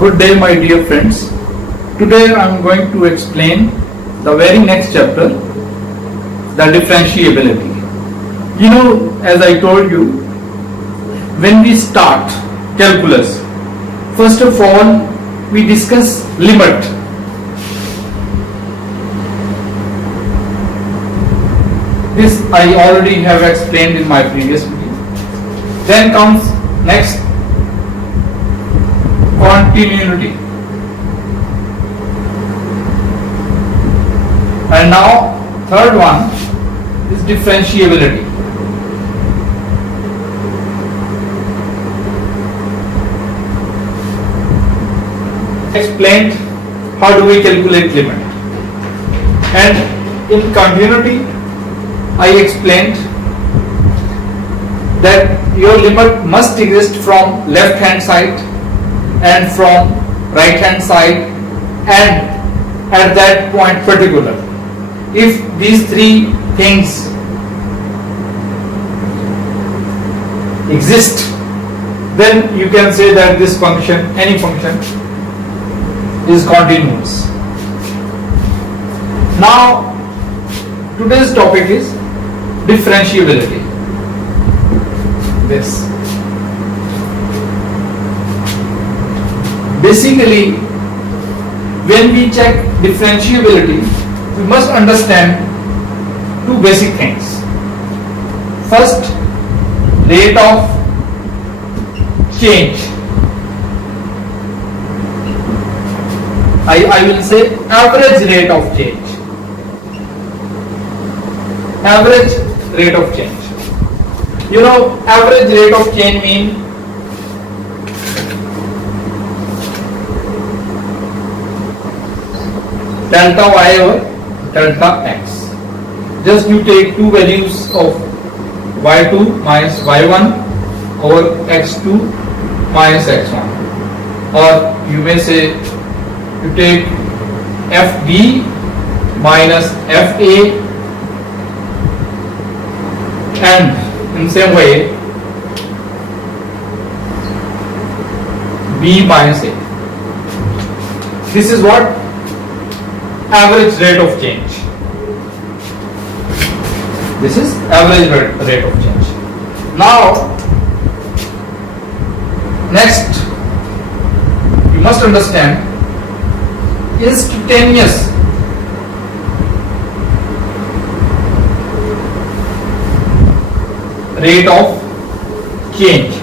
Good day, my dear friends. Today I am going to explain the very next chapter, the differentiability. You know, as I told you, when we start calculus, first of all we discuss limit. This I already have explained in my previous video. Then comes next continuity, and now third one is differentiability. Explained how do we calculate limit, and in continuity I explained that your limit must exist from left hand side and from right hand side and at that point particular. If these three things exist, then you can say that this function, any function, is continuous. Now today's topic is differentiability. This basically, when we check differentiability, we must understand two basic things. First, rate of change. I will say average rate of change. Average rate of change. You know, average rate of change means delta y over delta x. Just you take two values of y2 minus y1 over x2 minus x1, or you may say you take fb minus fa, and in same way b minus a. This is what average rate of change. This is average rate of change. Now next you must understand instantaneous rate of change.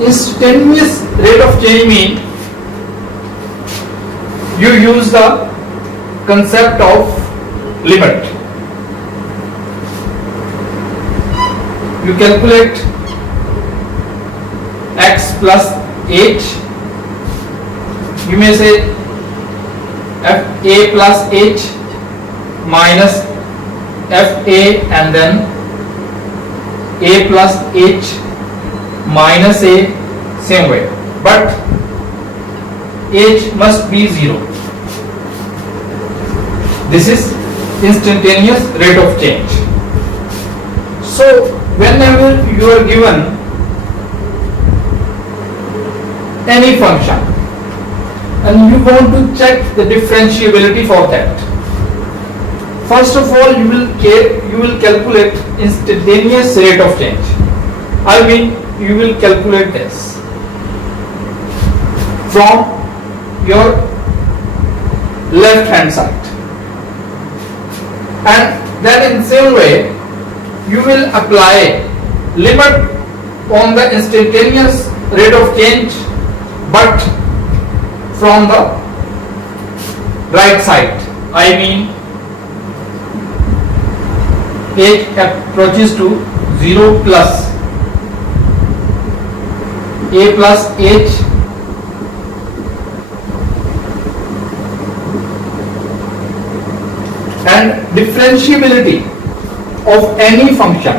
Instantaneous rate of change means you use the concept of limit. You calculate x plus h. You may say fa plus h minus fa, and then a plus h minus a, same way, but h must be 0. This is instantaneous rate of change. So whenever you are given any function and you want to check the differentiability for that, first of all you will calculate instantaneous rate of change. I mean, you will calculate this from your left hand side, and then in same way you will apply limit on the instantaneous rate of change, but from the right side. I mean, h approaches to 0 plus a plus h and differentiability of any function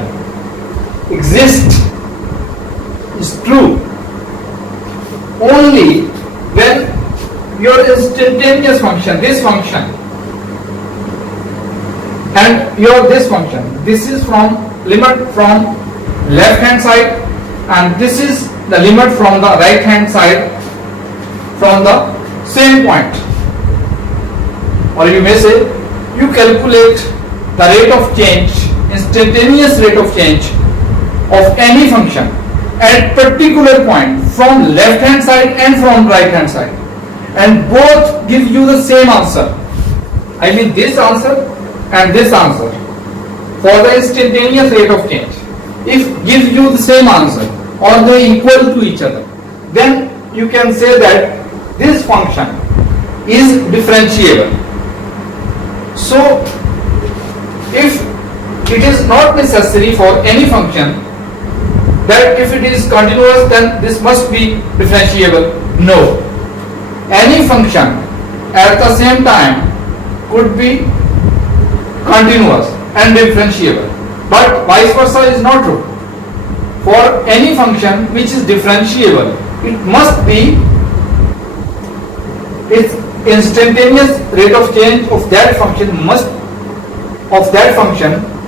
exists is true only when your instantaneous function, this function, and your this function, this is from limit from left hand side, and this is the limit from the right hand side from the same point. Or you may say you calculate the rate of change, instantaneous rate of change of any function at particular point from left hand side and from right hand side, and both give you the same answer. I mean this answer and this answer for the instantaneous rate of change. If gives you the same answer or they equal to each other, then you can say that this function is differentiable. So if it is not necessary for any function that if it is continuous then this must be differentiable. No. Any function at the same time could be continuous and differentiable, but vice versa is not true. For any function which is differentiable, it must be its instantaneous rate of change of that function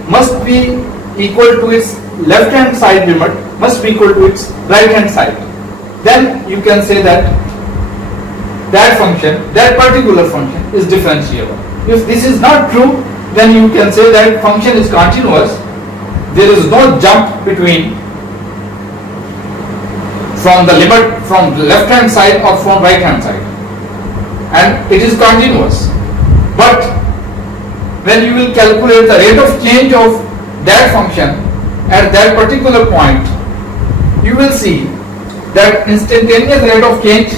must be equal to its left hand side limit, must be equal to its right hand side. Then you can say that that function, that particular function is differentiable. If this is not true, then you can say that function is continuous. There is no jump between from the limit from the left hand side or from right hand side, and it is continuous. But when you will calculate the rate of change of that function at that particular point, you will see that instantaneous rate of change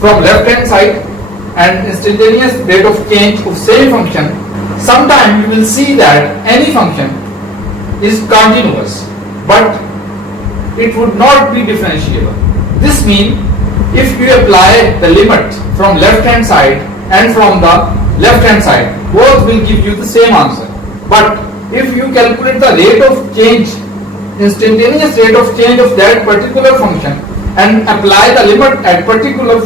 from left hand side and instantaneous rate of change of same function, sometimes you will see that any function is continuous but it would not be differentiable. This means if you apply the limit from left hand side and from the left hand side, both will give you the same answer. But if you calculate the rate of change, instantaneous rate of change of that particular function and apply the limit at particular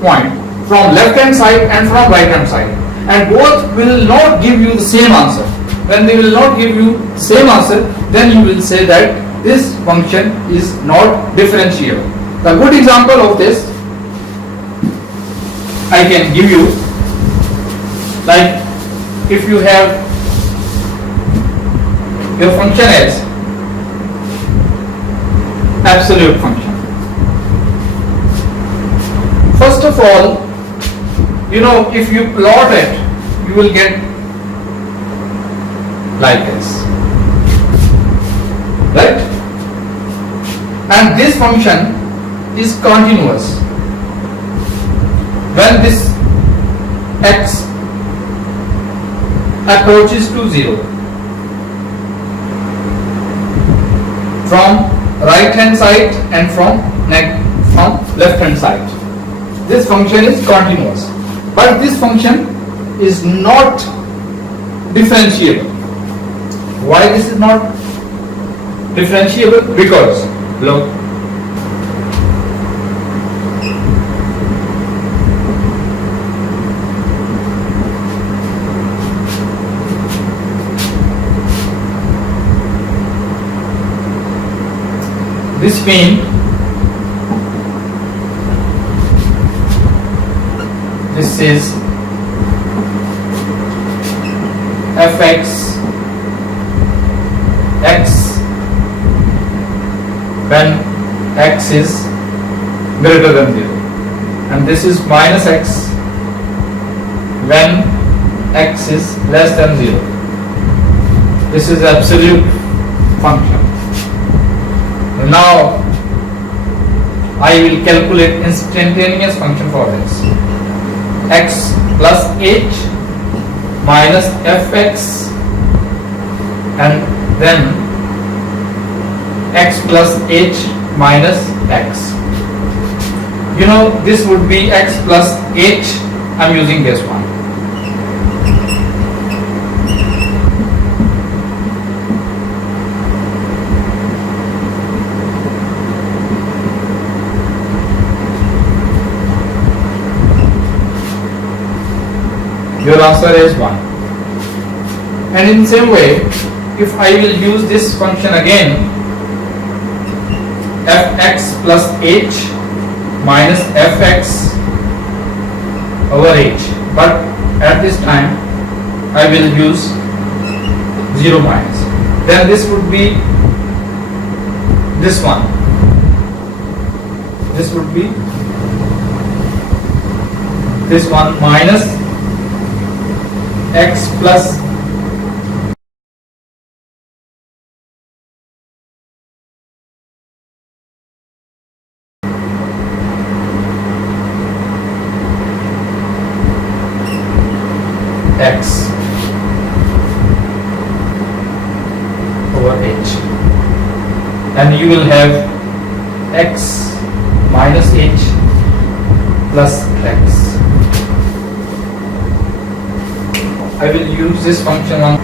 point from left hand side and from right hand side, and both will not give you the same answer. When they will not give you same answer, then you will say that this function is not differentiable. The good example of this I can give you, like if you have your function as absolute function. First of all, you know, if you plot it, you will get like this, right? And this function is continuous. When this x approaches to 0 from right hand side and from left hand side, this function is continuous. But this function is not differentiable. Why this is not differentiable? Because look, this means this is fx x when x is greater than 0, and this is minus x when x is less than 0. This is absolute function. Now I will calculate instantaneous function for this. X plus h minus fx, and then x plus h minus x. You know, this would be x plus h. I'm using this one. Your answer is 1. And in the same way, if I will use this function again, fx plus h minus fx over h, but at this time I will use 0 minus. Then this would be this one. This would be this one minus x plus x over h, and you will have x minus h plus x. I will use this function on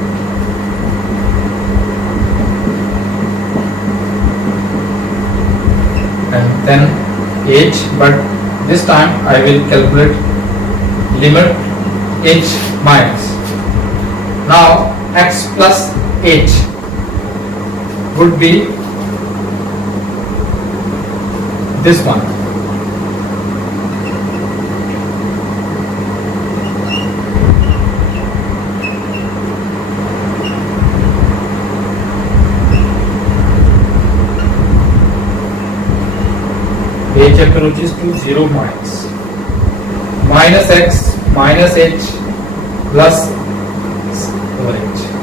and then h, but this time I will calculate limit h minus. Now x plus h would be this one. H approaches to 0 minus x minus h plus over h.